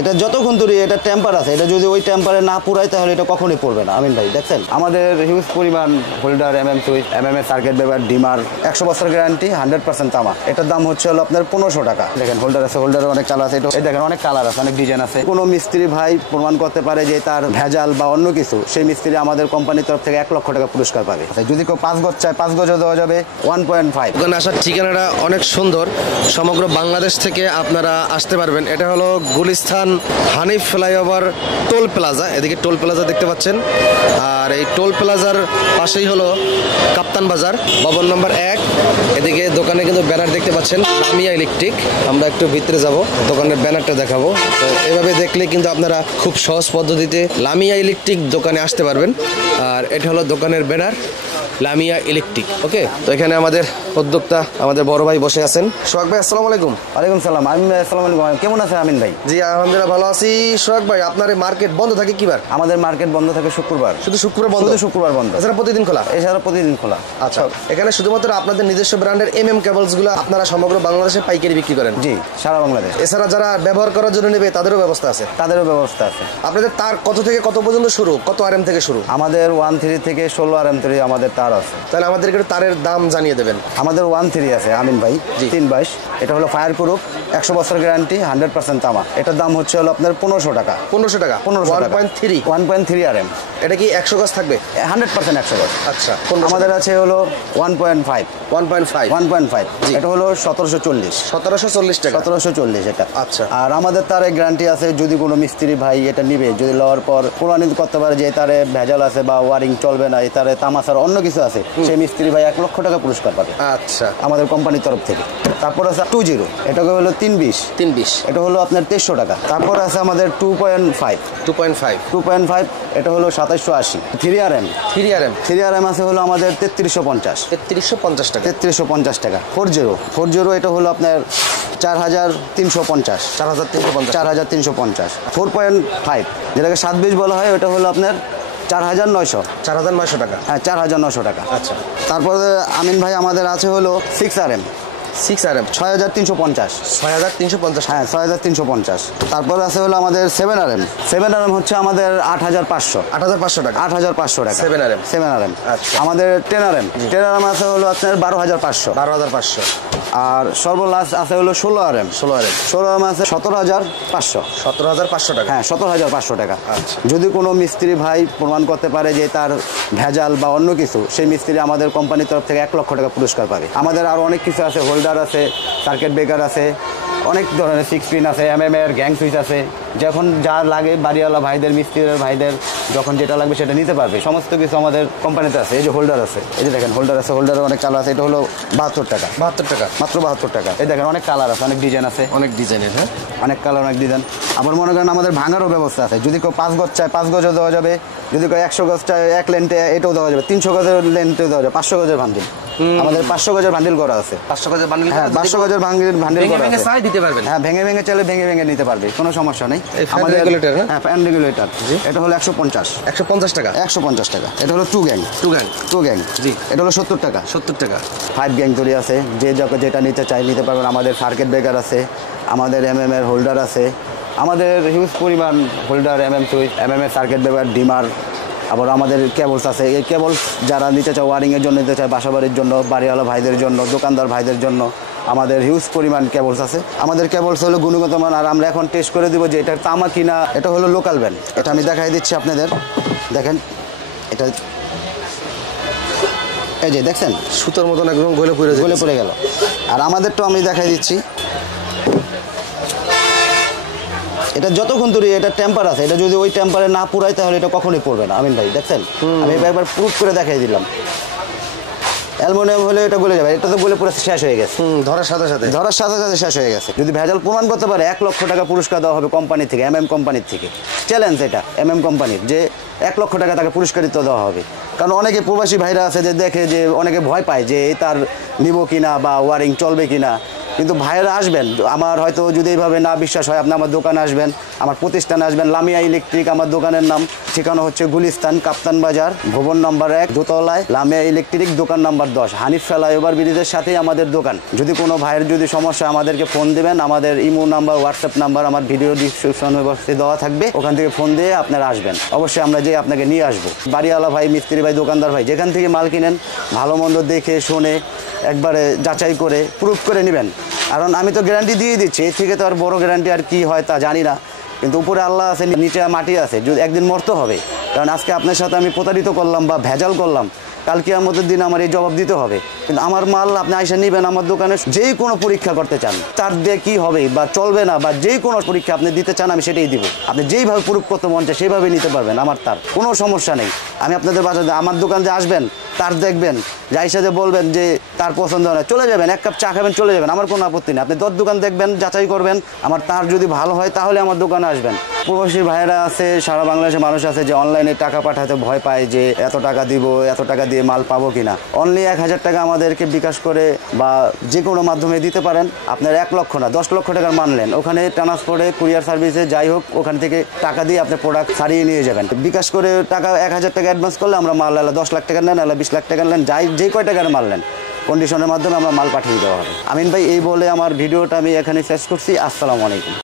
এটা যতক্ষণ ধরে এটা টেম্পার আছে, এটা যদি ওই টেম্পারে না পুরায় তাহলে এটা কখনোই পড়বে না। আমিন ভাই দেখছেন আমাদের হিউজ পরিমাণ holder, switch, circuit breaker, dimmer, 100 বছর গ্যারান্টি, 100% তামা। এটার দাম হচ্ছে হলো আপনার 1500 টাকা। দেখেন হোল্ডার আছে, হোল্ডারের অনেক কালার আছে, এটা দেখেন অনেক কালার আছে, অনেক ডিজাইন আছে। কোনো মিস্ত্রি ভাই প্রমাণ করতে পারে যে তার ভেজাল বা অন্য কিছু, সেই মিস্ত্রি আমাদের কোম্পানির তরফ থেকে 1 লক্ষ টাকা পুরস্কার পাবে। যদি কেউ 5 গজ চায় 5 গজও দেওয়া যাবে 1.5। ওখানে আসার ঠিকানাটা অনেক সুন্দর, সমগ্র বাংলাদেশ থেকে আপনারা আসতে পারবেন। এটা হলো Gulistan Hanif flyover toll plaza, এদিকে টোল প্লাজা দেখতে পাচ্ছেন। আর এই টোল প্লাজার পাশেই হলো কাপ্তান বাজার, ভবন নম্বর 1। এদিকে দোকানে কিন্তু ব্যানার দেখতে পাচ্ছেন, লামিয়া ইলেকট্রিক। আমরা একটু ভিতরে যাব, দোকানের ব্যানারটা দেখাবো। তো এভাবে দেখলে কিন্তু আপনারা খুব সহজ পদ্ধতিতে লামিয়া ইলেকট্রিক দোকানে আসতে পারবেন। আর এটা হলো দোকানের ব্যানার, লামিয়া ইলেকট্রিক। ওকে, তো এখানে আমাদের উদ্যোক্তা, আমাদের বড় ভাই বসে আছেন। সোহাগ ভাই আসসালামু আলাইকুম। ওয়ালাইকুম সালাম। আসসালামু আলাইকুম। কেমন আছেন আমিন ভাই? জি আলহামদুলিল্লাহ ভালো আছি। সোহাগ ভাই, আপনার মার্কেট বন্ধ থাকে কিবার? আমাদের মার্কেট বন্ধ থাকে শুক্রবার। শুধু শুক্রবার বন্ধ? শুধু শুক্রবার বন্ধ, এছাড়া প্রতিদিন খোলা? এছাড়া প্রতিদিন খোলা। আচ্ছা, এখানে শুধুমাত্র আপনাদের নিজস্ব ব্র্যান্ডের কেবলস গুলো আপনারা সমগ্র বাংলাদেশে পাইকারি বিক্রি করেন? জি, সারা বাংলাদেশ। এছাড়া যারা ব্যবহার করার জন্য নেবে তাদেরও ব্যবস্থা আছে? তাদেরও ব্যবস্থা আছে। আপনাদের তার কত থেকে কত পর্যন্ত শুরু, কত আরএম থেকে শুরু? আমাদের 13 থেকে 16 RM3 আমাদের তার আছে। তাহলে আমাদেরকে তারের দাম জানিয়ে দেবেন। আমাদের 13 আছে আমিন ভাই, 322। এটা হলো ফায়ার প্রুফ, 100 বছর গ্যারান্টি, 100% তামা। এটার দাম হচ্ছে হলো আপনার 1500 টাকা। 1500 টাকা? 1.3 RM। এটা কি 100 গজ থাকবে? 100% 100 গজ। আচ্ছা, আমাদের আছে হলো 1.5। 1.5। এটা হলো 1740। 1740 টাকা। 1740 এটা। আচ্ছা। আর আমাদের তারে গ্যারান্টি আছে, যদি কোনো মিস্ত্রি ভাই এটা নিবে, যদি লওয়ার পর প্রমাণিত করতে পারে যে তারে ভেজাল আছে বা ওয়ারিং চলবে না, এই তারে তামাশার অন্য কিছু আছে, সেই মিস্ত্রি ভাই 1 লক্ষ টাকা পুরস্কার পাবে। আচ্ছা, আমাদের কোম্পানির তরফ থেকে। তারপর আছে 20, এটাকে হলো 320। এটা হলো আপনার 2300 টাকা। তারপর আছে আমাদের 2.5। এটা হলো 2780। 3RM আছে হলো আমাদের 3350 টাকা। 3350 টাকা। 40 এটা হলো আপনার 4350। 4350। 4.5 যেটাকে 720 বলা হয়, ওটা হলো আপনার 4900 টাকা। হ্যাঁ, 4900 টাকা। আচ্ছা, তারপরে আমিন ভাই আমাদের আছে হলো 6RM। 6350। 6350। হ্যাঁ, 6350। তারপরে আছে হলো আমাদের 7RM হচ্ছে আমাদের 8500 টাকা। 8500 টাকা 7RM। আচ্ছা। আমাদের 10RM আছে হলো আপনার 12500। আর সর্বলাস্ট আছে হলো 16RM আছে 17500 টাকা। হ্যাঁ, 17500 টাকা। আচ্ছা। যদি কোনো মিস্ত্রি ভাই প্রমাণ করতে পারে যে তার ভেজাল বা অন্য কিছু, সেই মিস্ত্রি আমাদের কোম্পানির তরফ থেকে 1 লক্ষ টাকা পুরস্কার পাবে। আমাদের আরও অনেক কিছু আছে, হোল্ডার আছে, সার্কিট ব্রেকার আছে, অনেক ধরনের 6 পিন আছে, গ্যাং সুইচ আছে। যখন যা লাগে বাড়িওয়ালা ভাইদের, মিস্ত্রির ভাইদের যখন যেটা লাগবে সেটা নিতে পারবে। সমস্ত কিছু আমাদের কোম্পানিতে আছে। এই যে হোল্ডার আছে, এই যে দেখেন হোল্ডার আছে, হোল্ডারের অনেক কালার আছে। এটা হলো 72 টাকা। 72 টাকা, মাত্র 72 টাকা। এই দেখেন অনেক কালার আছে, অনেক ডিজাইন আছে, অনেক ডিজাইনের। হ্যাঁ, অনেক কালার, অনেক ডিজাইন। আবার মনে করেন আমাদের ভাঙারও ব্যবস্থা আছে। যদি কেউ 5 গজ চায় 5 গজও দেওয়া যাবে। যদি কেউ 100 গজ চায় 1 লেন্থে, এটাও দেওয়া যাবে। 300 গজের লেন্থে দেওয়া যাবে। 500 গজের ভান্ডিল আমাদের 500 গজের ভান্ডিল করা আছে। 500 গজের বান্ডিল? হ্যাঁ, 500 গজের ভান্ডিল করা আছে। চাই দিতে পারবেন? হ্যাঁ, ভেঙে চাইলে ভেঙে নিতে পারবে, কোনো সমস্যা নেই। আমাদের রেগুলেটর, হ্যাঁ, ফ্যান রেগুলেটর। এটা হলো 150 টাকা। 150 টাকা। এটা হলো 2 গ্যাং। জি, এটা হলো 70 টাকা। 70 টাকা। 5 গ্যাং তৈরি আছে, যে যেটা নিতে চাই নিতে পারবেন। আমাদের সার্কিট ব্রেকার আছে, আমাদের এর হোল্ডার আছে। আমাদের হিউজ পরিমাণ holder, switch, circuit breaker, dimmer. আবার আমাদের কেবলস আছে। এই কেবলস যারা নিতে চায়, ওয়ারিংয়ের জন্য নিতে চায়, বাসাবাড়ির জন্য, বাড়িওয়ালা ভাইদের জন্য, দোকানদার ভাইদের জন্য আমাদের হিউজ পরিমাণ কেবলস আছে। আমাদের কেবলস হলো গুণগত মান। আর আমরা এখন টেস্ট করে দিব যে এটা তামা কিনা। এটা হলো লোকাল ব্যান্ড। এটা আমি দেখাই দিচ্ছি আপনাদের। দেখেন এটা, এই যে দেখছেন সুতোর মতন একদম গলে পড়ে গেল। আর আমাদেরটা আমি দেখাই দিচ্ছি। এটা যতক্ষণ ধরে এটা টেম্পার আছে, এটা যদি ওই টেম্পারে না পুরায় তাহলে এটা কখনোই পড়বে না। আমিন ভাই দেখছেন, আমি একবার প্রুফ করে দেখাই দিলাম। অ্যালুমিনিয়াম হলে এটা গলে যাবে। এটা তো গলে পুরো শেষ হয়ে গেছে, ধরার সাথে সাথে শেষ হয়ে গেছে। যদি ভেজাল প্রমাণ করতে পারে 1 লক্ষ টাকা পুরস্কার দেওয়া হবে কোম্পানি থেকে, কোম্পানির থেকে। চ্যালেঞ্জ এটা কোম্পানির, যে 1 লক্ষ টাকা তাকে পুরস্কারিত দেওয়া হবে। কারণ অনেকে প্রবাসী ভাইরা আছে যে দেখে, যে অনেকে ভয় পায় যে তার নিব কিনা বা ওয়ারিং চলবে কিনা। কিন্তু ভাইয়েরা আসবেন, আমার হয়তো যদি এইভাবে না বিশ্বাস হয়, আপনি আমার দোকানে আসবেন, আমার প্রতিষ্ঠানে আসবেন। লামিয়া ইলেকট্রিক আমার দোকানের নাম। ঠিকানা হচ্ছে গুলিস্তান, কাপ্তান বাজার, ভবন নম্বর 1, দোতলায়, লামিয়া ইলেকট্রিক, দোকান নাম্বার 10, হানিফ ফ্লাইওভার ব্রিজের সাথেই আমাদের দোকান। যদি কোনো ভাইয়ের যদি সমস্যা, আমাদেরকে ফোন দেবেন। আমাদের ইমো নাম্বার, হোয়াটসঅ্যাপ নাম্বার আমার ভিডিও ডিসক্রিপশন বক্সে দেওয়া থাকবে, ওখান থেকে ফোন দিয়ে আপনারা আসবেন। অবশ্যই আমরা যে আপনাকে নিয়ে আসবো। বাড়িওয়ালা ভাই, মিস্ত্রি ভাই, দোকানদার ভাই, যেখান থেকে মাল কিনেন ভালো মন্দ দেখে শুনে একবারে যাচাই করে প্রুফ করে নেবেন। কারণ আমি তো গ্যারান্টি দিয়ে দিচ্ছি, এর থেকে তো আর বড় গ্যারান্টি আর কি হয় তা জানি না, কিন্তু উপরে আল্লাহ আছে, নিচে মাটি আছে, যদি একদিন মরতে হবে। কারণ আজকে আপনার সাথে আমি প্রতারিত করলাম বা ভেজাল করলাম, কালকে আমাদের দিন আমার এই জবাব দিতে হবে। কিন্তু আমার মাল আপনি আইসা নেবেন আমার দোকানে, যেই কোনো পরীক্ষা করতে চান, তার দিয়ে কী হবে বা চলবে না, বা যেই কোনো পরীক্ষা আপনি দিতে চান, আমি সেটাই দিব। আপনি যেইভাবে প্রুফ করতে মন চায় সেইভাবে নিতে পারবেন, আমার তার কোনো সমস্যা নেই। আমি আপনাদের বাজারে আমার দোকান যে আসবেন, তার দেখবেন, যাই সাথে বলবেন যে তার পছন্দ হয় না, চলে যাবেন, 1 কাপ চা খাবেন, চলে যাবেন, আমার কোনো আপত্তি নেই। আপনি 10 দোকান দেখবেন, যাচাই করবেন, আমার তার যদি ভালো হয় তাহলে আমার দোকানে আসবেন। প্রবাসী ভাইয়েরা আছে, সারা বাংলাদেশের মানুষ আছে যে অনলাইনে টাকা পাঠাতে ভয় পায়, যে এত টাকা দিব, এত টাকা দিয়ে মাল পাবো কিনা। অনলি 1000 টাকা আমাদেরকে বিকাশ করে বা যে কোনো মাধ্যমে দিতে পারেন। আপনার 1 লক্ষ না, 10 লক্ষ টাকার মানলেন, ওখানে ট্রান্সপোর্টে, কুরিয়ার সার্ভিসে, যাই হোক, ওখান থেকে টাকা দিয়ে আপনি প্রোডাক্ট ছাড়িয়ে নিয়ে যাবেন। বিকাশ করে টাকা 1000 টাকা অ্যাডভান্স করলে আমরা মাল 10 লাখ টাকা নেন, 20 লাখ টাকা নেন, যে কয় টাকার মাল নেন, কন্ডিশনের মাধ্যমে আমরা মাল পাঠিয়ে দেওয়া হবে। আমিন ভাই, এই বলে আমার ভিডিওটা আমি এখানে শেষ করছি। আসসালামু আলাইকুম।